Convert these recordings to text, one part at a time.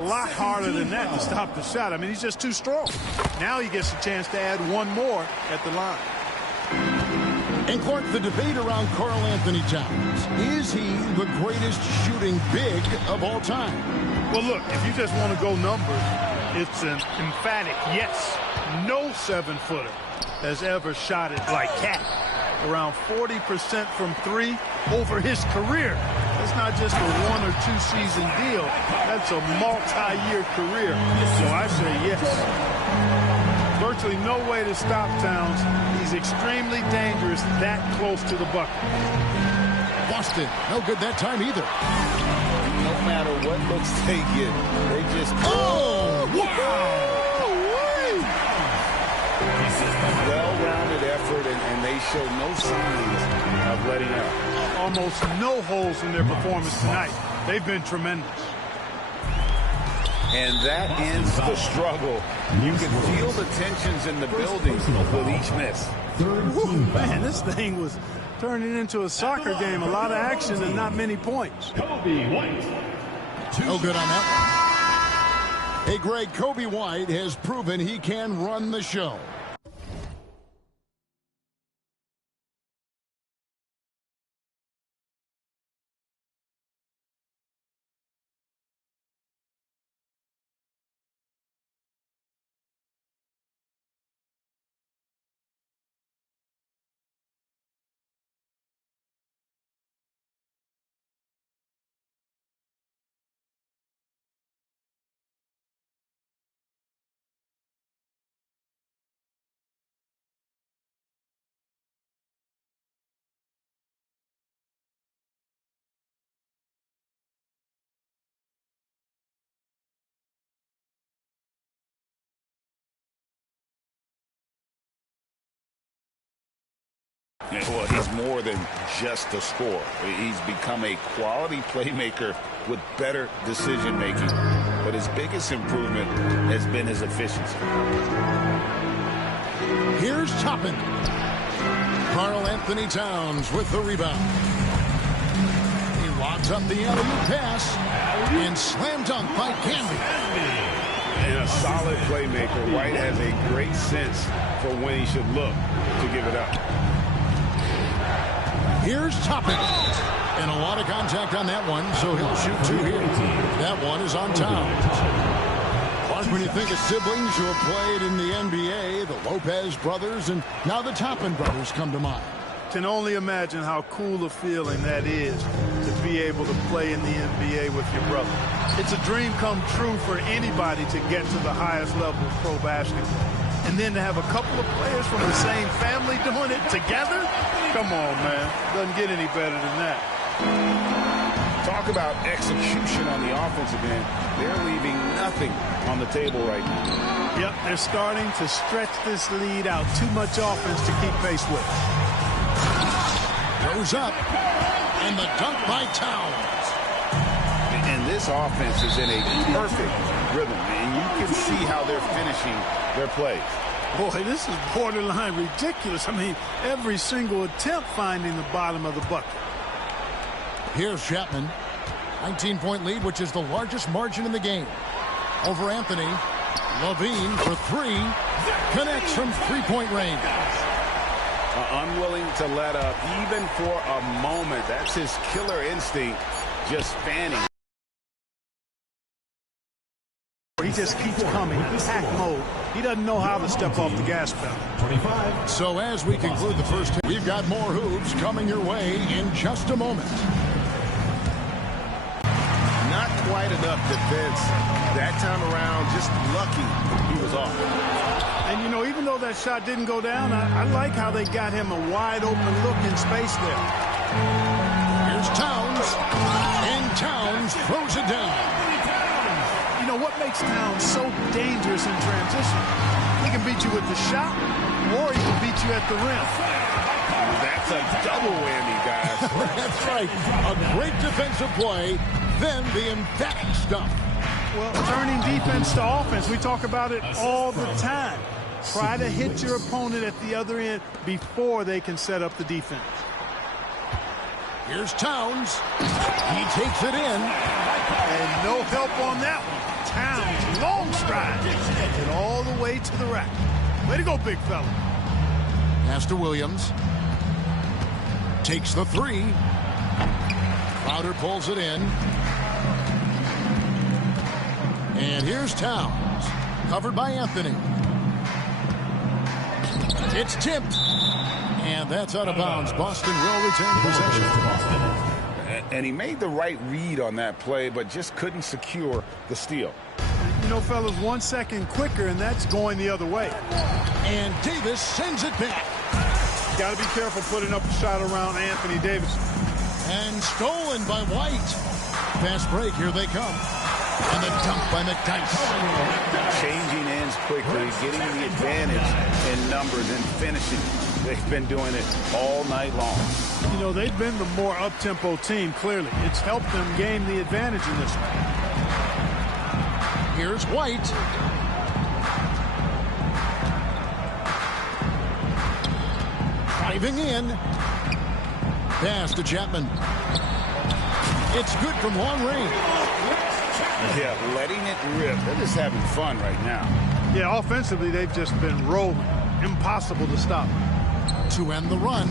A lot harder than that to stop the shot. I mean, he's just too strong. Now he gets a chance to add one more at the line. And Clark, the debate around Karl-Anthony Towns. Is he the greatest shooting big of all time? Well, look, if you just want to go numbers, it's an emphatic yes. No 7-footer has ever shot it like Cat. Around 40% from three over his career. That's not just a 1 or 2 season deal. That's a multi-year career. So I say yes. Virtually no way to stop Towns. He's extremely dangerous that close to the bucket. Boston, no good that time either. No matter what looks they get, they just... Oh, wow! Well-rounded effort, and they show no signs of letting up. Almost no holes in their performance tonight. They've been tremendous. And that ends the struggle. You can feel the tensions in the building with each miss. Woo, man, this thing was turning into a soccer game. A lot of action and not many points. Coby White. No good on that one. Hey, Greg, Coby White has proven he can run the show. Well, he's more than just a scorer. He's become a quality playmaker with better decision-making. But his biggest improvement has been his efficiency. Here's Toppin. Karl-Anthony Towns with the rebound. He lobs up the alley-oop pass and slam dunk by Camby. And a solid playmaker. White has a great sense for when he should look to give it up. Here's Toppin. And a lot of contact on that one, so he'll shoot 2 here. That one is on Towns. Plus, when you think of siblings who have played in the NBA, the Lopez brothers and now the Toppin brothers come to mind. Can only imagine how cool a feeling that is to be able to play in the NBA with your brother. It's a dream come true for anybody to get to the highest level of pro basketball. And then to have a couple of players from the same family doing it together? Come on, man. Doesn't get any better than that. Talk about execution on the offensive end. They're leaving nothing on the table right now. Yep, they're starting to stretch this lead out. Too much offense to keep pace with. Goes up. And the dunk by Towns. And this offense is in a perfect rhythm. And you can see how they're finishing their plays. Boy, this is borderline ridiculous. I mean, every single attempt finding the bottom of the bucket. Here's Chapman. 19-point lead, which is the largest margin in the game. Over Anthony. Levine for 3. Connects from 3-point range. Unwilling to let up even for a moment. That's his killer instinct, just fanning. He just keeps coming. Attack mode. He doesn't know how to step off the gas pedal. 25. So as we conclude the first, we've got more hoops coming your way in just a moment. Not quite enough defense that time around. Just lucky he was off. And, you know, even though that shot didn't go down, I like how they got him a wide open look in space there. Here's Towns. And Towns throws it down. You know, what makes Towns so dangerous in transition? He can beat you with the shot, or he can beat you at the rim. That's a double whammy, guys. That's right. A great defensive play, then the emphatic stuff. Well, turning defense to offense, we talk about it all the time. Try to hit your opponent at the other end before they can set up the defense. Here's Towns. He takes it in. And no help on that one. way to the rack. Way to go, big fella. Pass to Williams. Takes the three. Crowder pulls it in. And here's Towns. Covered by Anthony. It's tipped. And that's out of bounds. Boston will retain possession. And he made the right read on that play, but just couldn't secure the steal. You know, fellas, 1 second quicker, and that's going the other way. And Davis sends it back. Got to be careful putting up a shot around Anthony Davis. And stolen by White. Fast break, here they come. And the dunk by McDyess. Changing ends quickly, getting the advantage in numbers and finishing. They've been doing it all night long. You know, they've been the more up-tempo team, clearly. It's helped them gain the advantage in this one. Here's White. Driving in. Pass to Chapman. It's good from long range. Yeah, letting it rip. They're just having fun right now. Yeah, offensively, they've just been rolling. Impossible to stop. To end the run,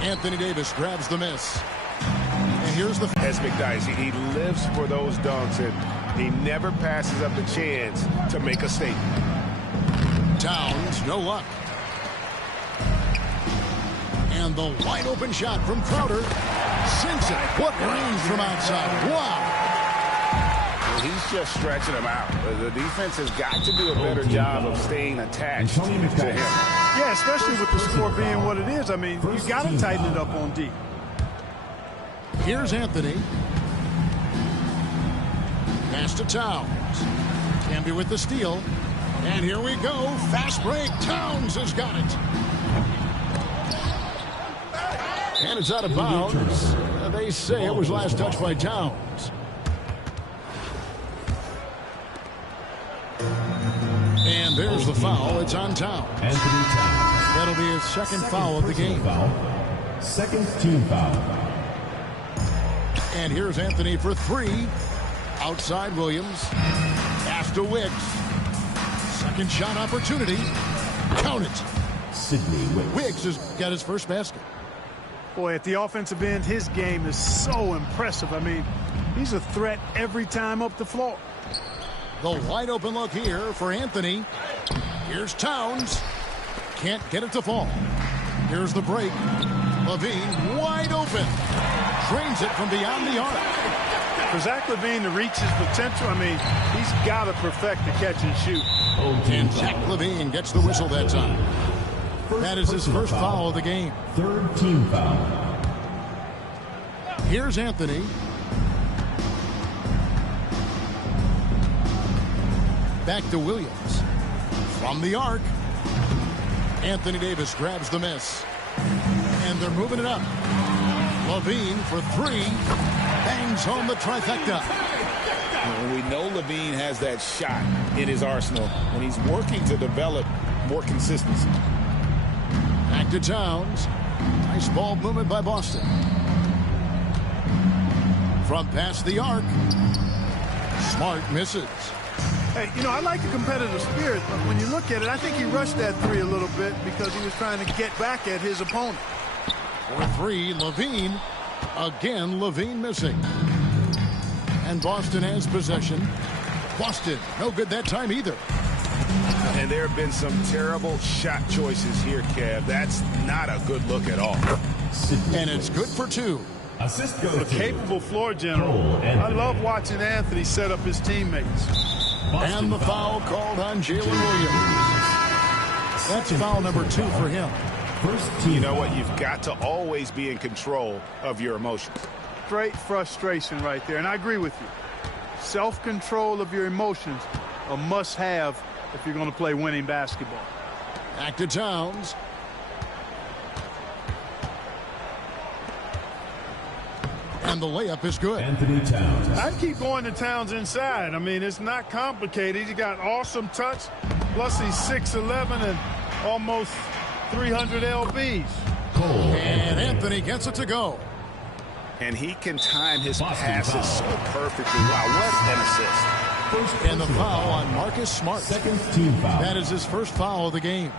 Anthony Davis grabs the miss. And here's the... As McDyess, he lives for those dunks, and he never passes up the chance to make a statement. Towns, no luck. And the wide open shot from Crowder. Sinks it. What range from outside. Wow. He's just stretching them out. The defense has got to do a better job of staying attached to him. Yeah, especially with the score being what it is. I mean, you got to tighten it up on D. Here's Anthony. Pass to Towns. Camby with the steal. And here we go. Fast break. Towns has got it. And it's out of bounds. They say it was last touched by Towns. And there's the foul. It's on Towns. Anthony Towns. That'll be his second foul of the game. Second team foul. And here's Anthony for three. Outside Williams. Pass to Wiggs. Second shot opportunity. Count it. Sidney Wiggs. Wiggs has got his first basket. Boy, at the offensive end, his game is so impressive. I mean, he's a threat every time up the floor. The wide open look here for Anthony. Here's Towns. Can't get it to fall. Here's the break. LaVine wide open. Drains it from beyond the arc. For Zach LaVine to reach his potential, I mean, he's got to perfect the catch and shoot. And Zach LaVine gets the whistle that time. That is his first foul of the game. Third team foul. Here's Anthony. Back to Williams. From the arc. Anthony Davis grabs the miss. And they're moving it up. LaVine for three. Bangs home the trifecta. We know LaVine has that shot in his arsenal, and he's working to develop more consistency. Back to Towns. Nice ball movement by Boston. From past the arc. Smart misses. Hey, you know, I like the competitive spirit, but when you look at it, I think he rushed that three a little bit because he was trying to get back at his opponent. For three, LaVine. Again, LaVine missing. And Boston has possession. Boston, no good that time either. And there have been some terrible shot choices here, Kev. That's not a good look at all. And it's good for two. Assist goes A to capable floor general. I love watching Anthony set up his teammates. And the foul called on Jalen Williams. That's foul number 2 for him. First team. You know what? You've got to always be in control of your emotions. Great frustration right there, and I agree with you. Self-control of your emotions, a must-have if you're going to play winning basketball. Back to Towns. And the layup is good. Anthony Towns. I'd keep going to Towns inside. I mean, it's not complicated. He got awesome touch, plus he's 6'11" and almost 300 LBs. And Anthony gets it to go. And he can time his passes so perfectly. Wow, what an assist. And the foul on Marcus Smart. Second team foul. That is his first foul of the game.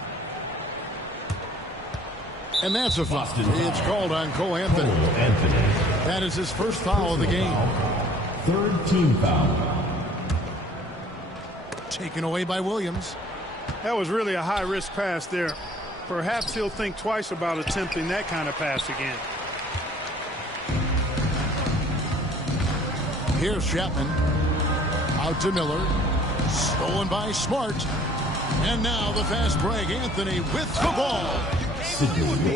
And that's a foul. It's called on Cole Anthony. That is his first foul of the game. Third team foul. Taken away by Williams. That was really a high-risk pass there. Perhaps he'll think twice about attempting that kind of pass again. Here's Chapman. Out to Miller. Stolen by Smart. And now the fast break. Anthony with the ball.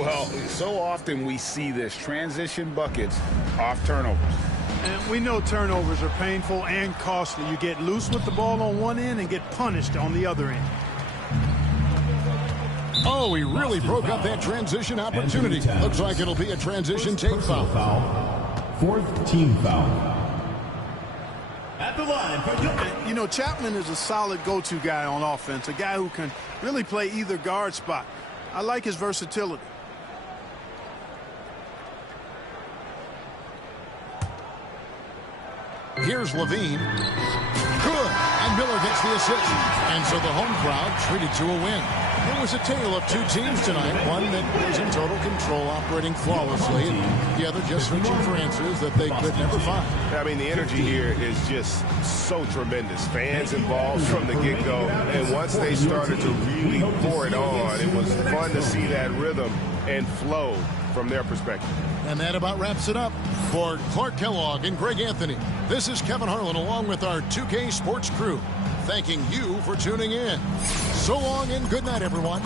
Well, so often we see this. Transition buckets off turnovers. And we know turnovers are painful and costly. You get loose with the ball on one end and get punished on the other end. Oh, he really broke up that transition opportunity. Looks like it'll be a transition take foul. Fourth team foul. At the line. You know, Chapman is a solid go-to guy on offense, a guy who can really play either guard spot. I like his versatility. Here's Levine. Good. And Miller gets the assist. And so the home crowd treated to a win. It was a tale of two teams tonight. One that was in total control, operating flawlessly, and the other just searching for answers that they could never find. I mean, the energy here is just so tremendous. Fans involved from the get-go. And once they started to really pour it on, it was fun to see that rhythm and flow from their perspective. And that about wraps it up. For Clark Kellogg and Greg Anthony, this is Kevin Harlan along with our 2K Sports crew, thanking you for tuning in. So long and good night, everyone.